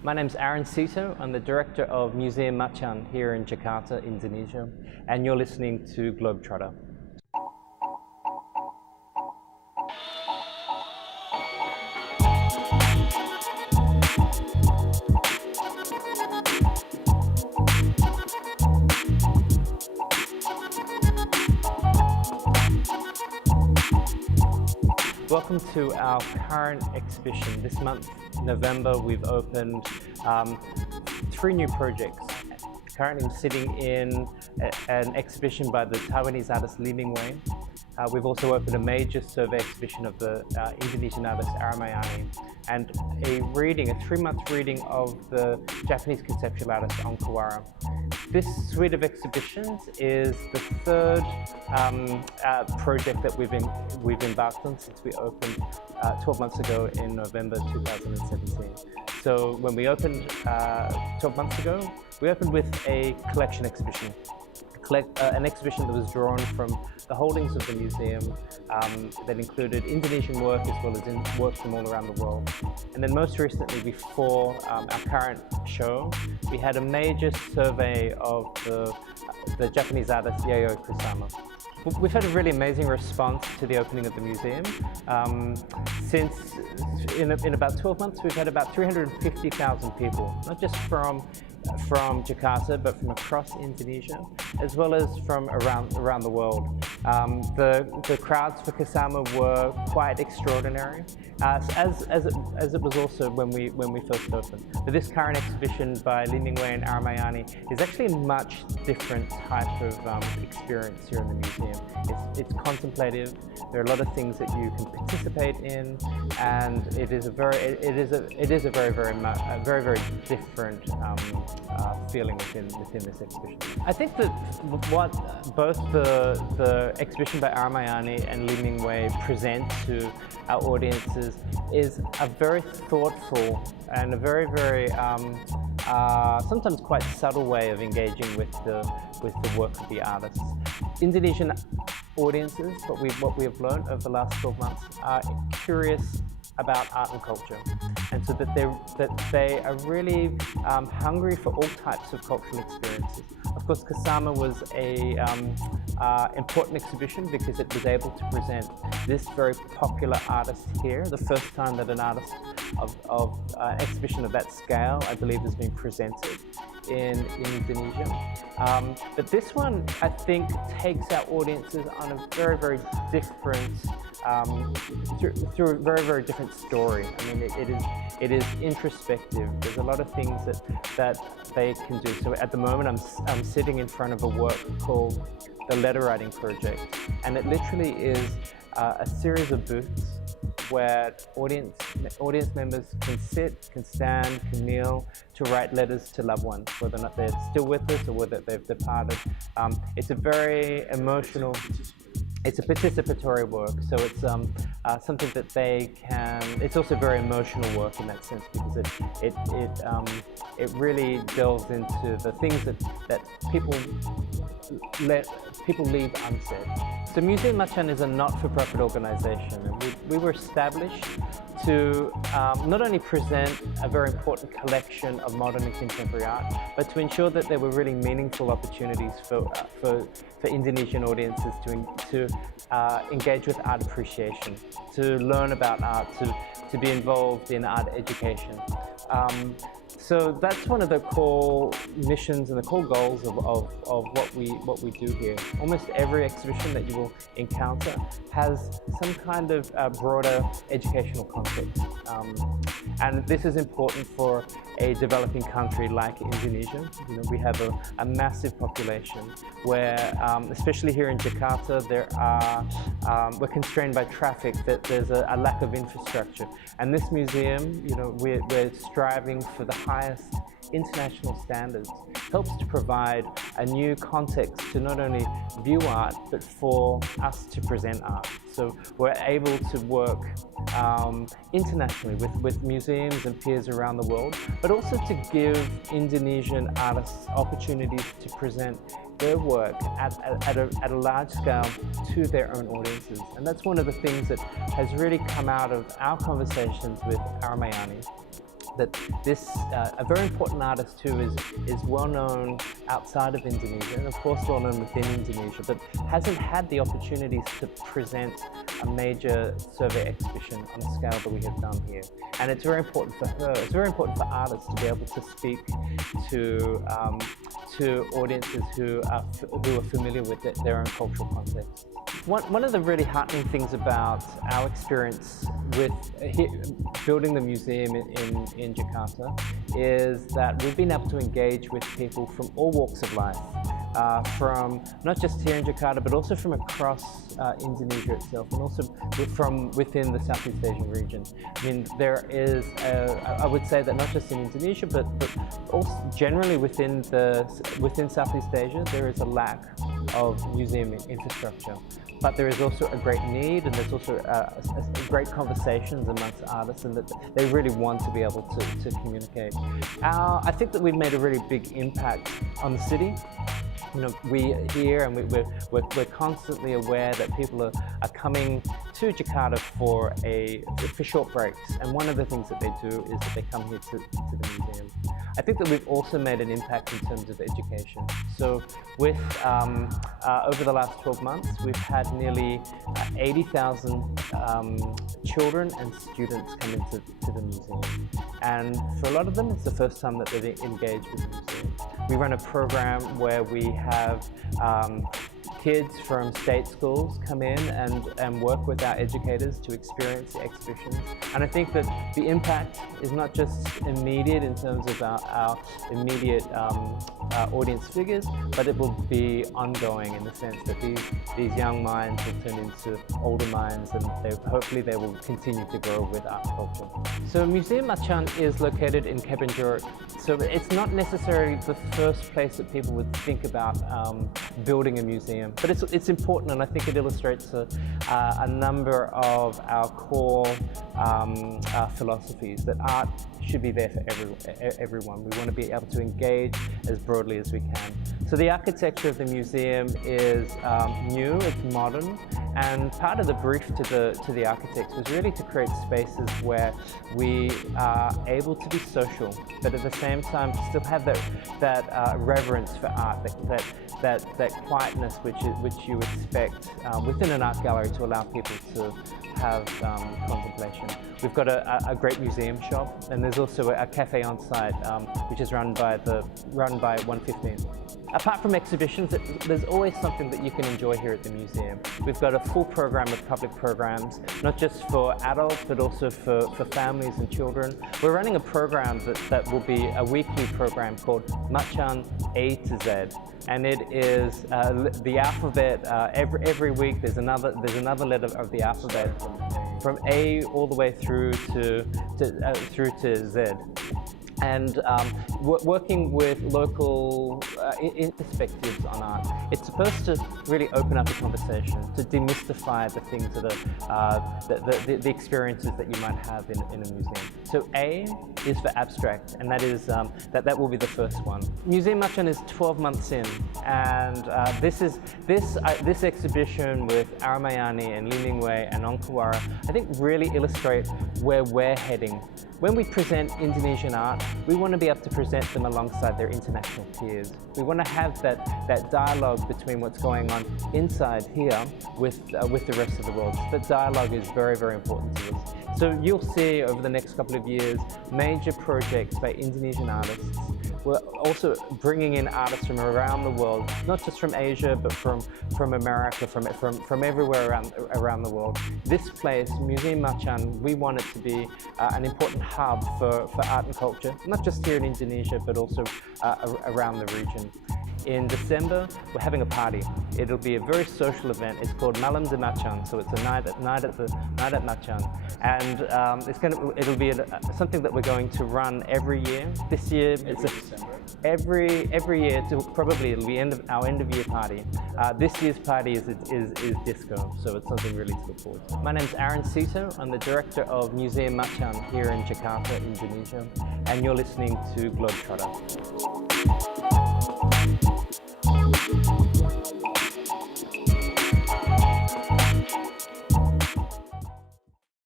My name's Aaron Seeto. I'm the Director of Museum Macan here in Jakarta, Indonesia, and you're listening to Globetrotter. Welcome to our current exhibition. This month, November, we've opened 3 new projects. Currently I'm sitting in an exhibition by the Taiwanese artist Lee Ming-wei. We've also opened a major survey exhibition of the Indonesian artist Aaron and a 3-month reading of the Japanese conceptual artist Onkawara. This suite of exhibitions is the 3rd project that we've embarked on since we opened 12 months ago in November 2017. So when we opened 12 months ago, we opened with a collection exhibition. An exhibition that was drawn from the holdings of the museum that included Indonesian work as well as work from all around the world. And then most recently, before our current show, we had a major survey of the Japanese artist Yayoi Kusama. We've had a really amazing response to the opening of the museum. Since in about 12 months, we've had about 350,000 people, not just from Jakarta, but from across Indonesia, as well as from around the world. The crowds for Kusama were quite extraordinary, as it was also when we first opened. But this current exhibition by Lee Ming-wei and Aaron is actually a much different type of experience here in the museum. It's contemplative. There are a lot of things that you can participate in, and it is a very different feeling within this exhibition. I think that what both the exhibition by Aaron and Lee Ming-wei present to our audiences is a very thoughtful and a very sometimes quite subtle way of engaging with the work of the artists. Indonesian audiences, what we have learned over the last 12 months, are curious about art and culture, and so that they are really hungry for all types of cultural experiences. Of course, Kusama was a important exhibition because it was able to present this very popular artist here, the first time that an artist of an exhibition of that scale, I believe, has been presented in Indonesia. But this one, I think, takes our audiences on a very different, through a very different story. I mean, it is introspective. There's a lot of things that they can do. So at the moment, I'm sitting in front of a work called the Letter Writing Project, and it literally is a series of booths where audience members can sit, can stand, can kneel to write letters to loved ones, whether or not they're still with us or whether they've departed. It's a very emotional. It's a participatory work, so it's something that they can. It's also very emotional work in that sense because it really delves into the things that people leave unsaid. So Museum Macan is a not-for-profit organization, and we were established to not only present a very important collection of modern and contemporary art, but to ensure that there were really meaningful opportunities for Indonesian audiences to engage with art appreciation, to learn about art, to be involved in art education. So that's one of the core missions and the core goals of what we do here. Almost every exhibition that you will encounter has some kind of broader educational context. And this is important for a developing country like Indonesia. You know, we have a massive population where, especially here in Jakarta, we're constrained by traffic, that there's a lack of infrastructure. And this museum, you know, we're striving for the highest international standards, helps to provide a new context to not only view art, but for us to present art. So we're able to work internationally with museums and peers around the world, but also to give Indonesian artists opportunities to present their work at a large scale to their own audiences. And that's one of the things that has really come out of our conversations with Aaron that this, a very important artist too, is well known outside of Indonesia, and of course well known within Indonesia, but hasn't had the opportunities to present a major survey exhibition on a scale that we have done here. And it's very important for her, it's very important for artists to be able to speak to audiences who are familiar with their own cultural context. One of the really heartening things about our experience with building the museum in Jakarta is that we've been able to engage with people from all walks of life, from not just here in Jakarta, but also from across Indonesia itself, and also from within the Southeast Asian region. I mean, there is, I would say that not just in Indonesia, but also generally within Southeast Asia, there is a lack of museum infrastructure. But there is also a great need, and there's also great conversations amongst artists, and that they really want to be able to communicate. I think that we've made a really big impact on the city. You know, we're here and we're constantly aware that people are coming to Jakarta for short breaks, and one of the things that they do is that they come here to the museum. I think that we've also made an impact in terms of education. So with over the last 12 months, we've had nearly 80,000 children and students come into the museum. And for a lot of them, it's the first time that they've engaged with the museum. We run a program where we have kids from state schools come in and work with our educators to experience the exhibitions. And I think that the impact is not just immediate in terms of our immediate audience figures, but it will be ongoing in the sense that these young minds will turn into older minds, and hopefully they will continue to grow with art culture. So Museum Macan is located in Kebenjuruk. So it's not necessarily the first place that people would think about building a museum, but it's important, and I think it illustrates a number of our core philosophies, that art should be there for everyone. We want to be able to engage as broadly as we can. So the architecture of the museum is new, it's modern, and part of the brief to the architects was really to create spaces where we are able to be social, but at the same time still have that reverence for art, that quietness which you expect within an art gallery to allow people to have contemplation. We've got a great museum shop, and there's also a cafe on site which is run by 115. Apart from exhibitions, there's always something that you can enjoy here at the museum. We've got a full program of public programs, not just for adults, but also for families and children. We're running a program that will be a weekly program called Macan A to Z. And it is the alphabet. Every week there's another letter of the alphabet, from A all the way through to Z. And working with local perspectives on art. It's supposed to really open up a conversation, to demystify the things that the experiences that you might have in a museum. So A is for abstract, and that is that will be the first one. Museum Macan is 12 months in, and this exhibition with Aramayani and Liningwei and Ongkawara, I think really illustrate where we're heading. When we present Indonesian art, we want to be able to present them alongside their international peers. We want to have that dialogue between what's going on inside here with the rest of the world. That dialogue is very, very important to us. So you'll see over the next couple of years major projects by Indonesian artists. We're also bringing in artists from around the world, not just from Asia, but from America, from everywhere around the world. This place, Museum Macan, we want it to be an important hub for art and culture, not just here in Indonesia, but also around the region. In December, we're having a party. It'll be a very social event. It's called Malam de Macan, so it's a night at Macan, and it'll be something that we're going to run every year. This year, every year. It'll be our end of year party. This year's party is disco, so it's something really to look forward to. My name's Aaron Seeto. I'm the director of Museum Macan here in Jakarta, Indonesia, and you're listening to Globetrotter.